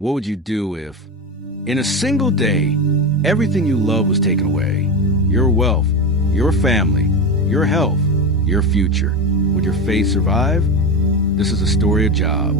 What would you do if, in a single day, everything you love was taken away? Your wealth, your family, your health, your future. Would your faith survive? This is a story of Job,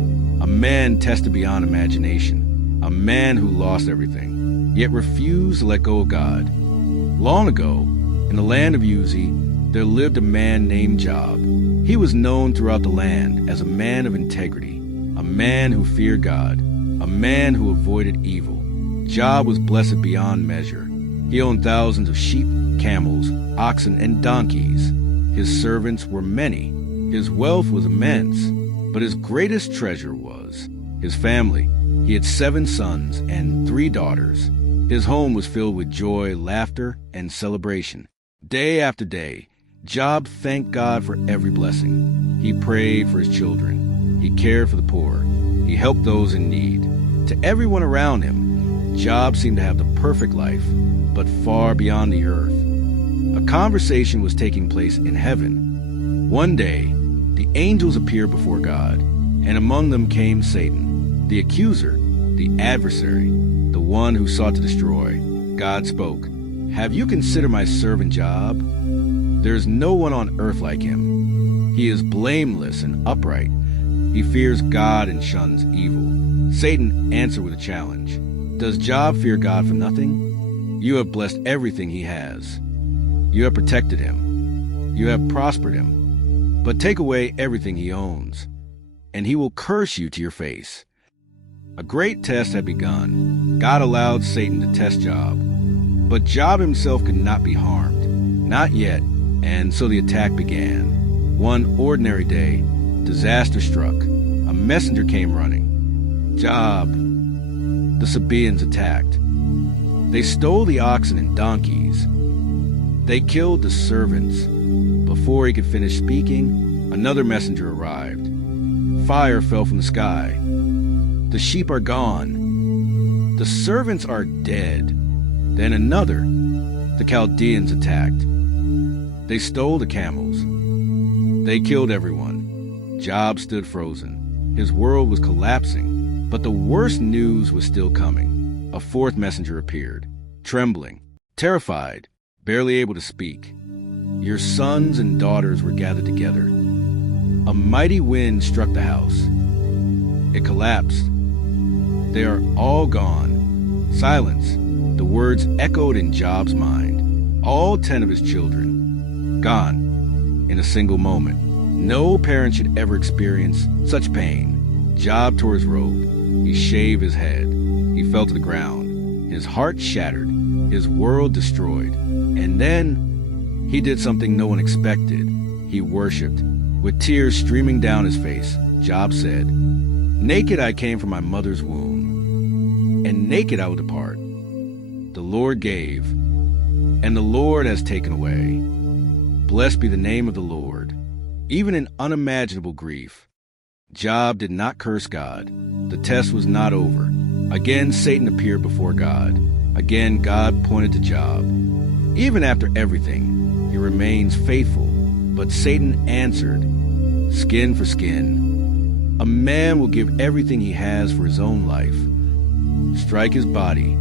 a man tested beyond imagination, a man who lost everything, yet refused to let go of God. Long ago, in the land of Uzi, there lived a man named Job. He was known throughout the land as a man of integrity, a man who feared God, a man who avoided evil. Job was blessed beyond measure. He owned thousands of sheep, camels, oxen, and donkeys. His servants were many. His wealth was immense, but his greatest treasure was his family. He had 7 sons and 3 daughters. His home was filled with joy, laughter, and celebration. Day after day, Job thanked God for every blessing. He prayed for his children. He cared for the poor. He helped those in need. To everyone around him, Job seemed to have the perfect life, but far beyond the earth. A conversation was taking place in heaven. One day, the angels appeared before God, and among them came Satan, the accuser, the adversary, the one who sought to destroy. God spoke, "Have you considered my servant Job? There is no one on earth like him. He is blameless and upright. He fears God and shuns evil." Satan answered with a challenge. "Does Job fear God for nothing? You have blessed everything he has. You have protected him. You have prospered him. But take away everything he owns, and he will curse you to your face." A great test had begun. God allowed Satan to test Job, but Job himself could not be harmed. Not yet, and so the attack began. One ordinary day, disaster struck. A messenger came running. "Job, the Sabaeans attacked. They stole the oxen and donkeys. They killed the servants." Before he could finish speaking, another messenger arrived. Fire fell from the sky. "The sheep are gone. The servants are dead." Then another. The Chaldeans attacked. They stole the camels. They killed everyone. Job stood frozen. His world was collapsing, but the worst news was still coming. A 4th messenger appeared, trembling, terrified, barely able to speak. "Your sons and daughters were gathered together. A mighty wind struck the house. It collapsed. They are all gone." Silence. The words echoed in Job's mind. All 10 of his children, gone in a single moment. No parent should ever experience such pain. Job tore his robe. He shaved his head. He fell to the ground. His heart shattered. His world destroyed. And then he did something no one expected. He worshipped. With tears streaming down his face, Job said, "Naked I came from my mother's womb, and naked I will depart. The Lord gave, and the Lord has taken away. Blessed be the name of the Lord." Even in unimaginable grief, Job did not curse God. The test was not over. Again, Satan appeared before God. Again, God pointed to Job. Even after everything, he remains faithful. But Satan answered, "Skin for skin. A man will give everything he has for his own life. Strike his body,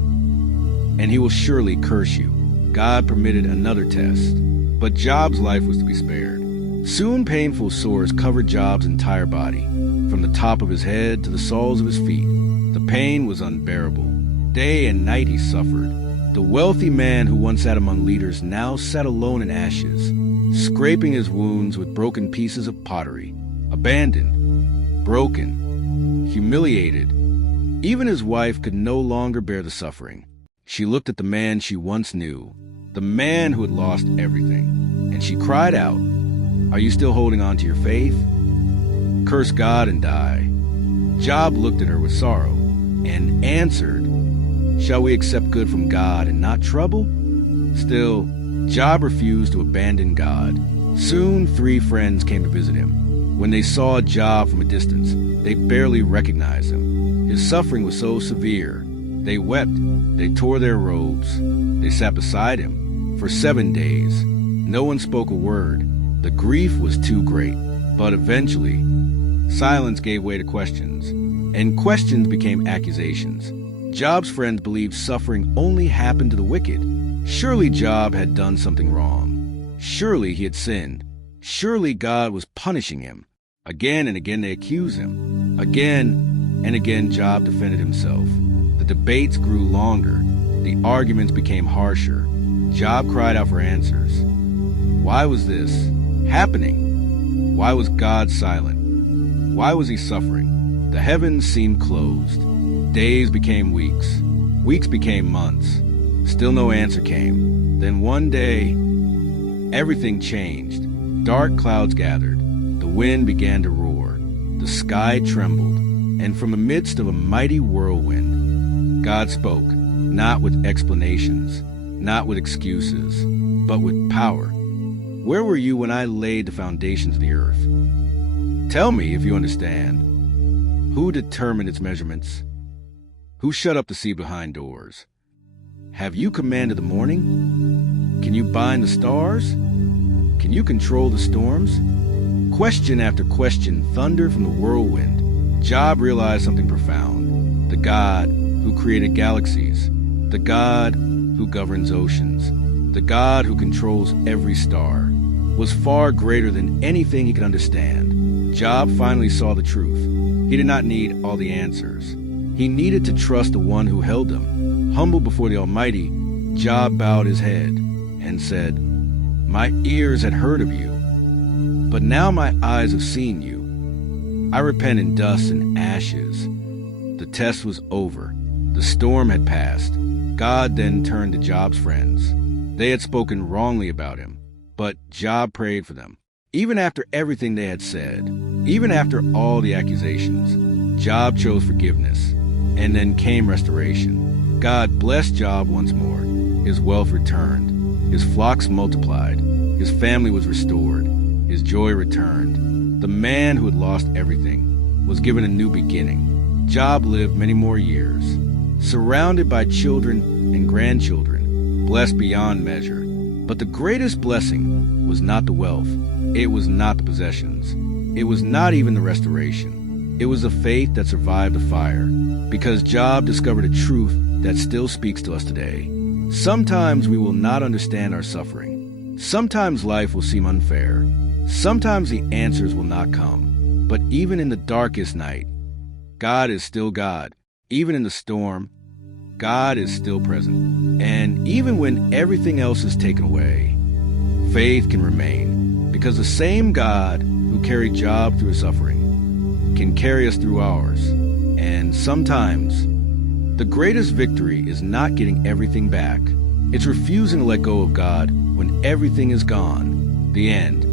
and he will surely curse you." God permitted another test, but Job's life was to be spared. Soon painful sores covered Job's entire body, from the top of his head to the soles of his feet. The pain was unbearable. Day and night he suffered. The wealthy man who once sat among leaders now sat alone in ashes, scraping his wounds with broken pieces of pottery, abandoned, broken, humiliated. Even his wife could no longer bear the suffering. She looked at the man she once knew, the man who had lost everything, and she cried out, "Are you still holding on to your faith? Curse God and die." Job looked at her with sorrow and answered, "Shall we accept good from God and not trouble?" Still, Job refused to abandon God. Soon 3 friends came to visit him. When they saw Job from a distance, they barely recognized him. His suffering was so severe. They wept. They tore their robes. They sat beside him for 7 days. No one spoke a word. The grief was too great. But eventually, silence gave way to questions. and questions became accusations. Job's friends believed suffering only happened to the wicked. Surely Job had done something wrong. Surely he had sinned. Surely God was punishing him. Again and again they accused him. Again and again Job defended himself. The debates grew longer. The arguments became harsher. Job cried out for answers. Why was this happening? Why was God silent? Why was he suffering? The heavens seemed closed. Days became weeks. Weeks became months. Still no answer came. Then one day, everything changed. Dark clouds gathered. The wind began to roar. The sky trembled. And from the midst of a mighty whirlwind, God spoke, not with explanations, not with excuses, but with power. Where were you when I laid the foundations of the earth? Tell me if you understand. Who determined its measurements? Who shut up the sea behind doors? Have you commanded the morning? Can you bind the stars? Can you control the storms? Question after question thundered from the whirlwind. Job realized something profound. The God who created galaxies, the God who governs oceans, the God who controls every star, was far greater than anything he could understand. Job finally saw the truth. He did not need all the answers. He needed to trust the one who held him. Humble before the Almighty, Job bowed his head and said, "My ears had heard of you, but now my eyes have seen you. I repent in dust and ashes." The test was over. The storm had passed. God then turned to Job's friends. They had spoken wrongly about him, but Job prayed for them. Even after everything they had said, even after all the accusations, Job chose forgiveness, and then came restoration. God blessed Job once more. His wealth returned. His flocks multiplied. His family was restored. His joy returned. The man who had lost everything was given a new beginning. Job lived many more years, surrounded by children and grandchildren, blessed beyond measure. But the greatest blessing was not the wealth. It was not the possessions. It was not even the restoration. It was the faith that survived the fire, because Job discovered a truth that still speaks to us today. Sometimes we will not understand our suffering. Sometimes life will seem unfair. Sometimes the answers will not come. But even in the darkest night, God is still God. Even in the storm, God is still present. And even when everything else is taken away, faith can remain, because the same God who carried Job through his suffering can carry us through ours. And sometimes, the greatest victory is not getting everything back. It's refusing to let go of God when everything is gone. The end.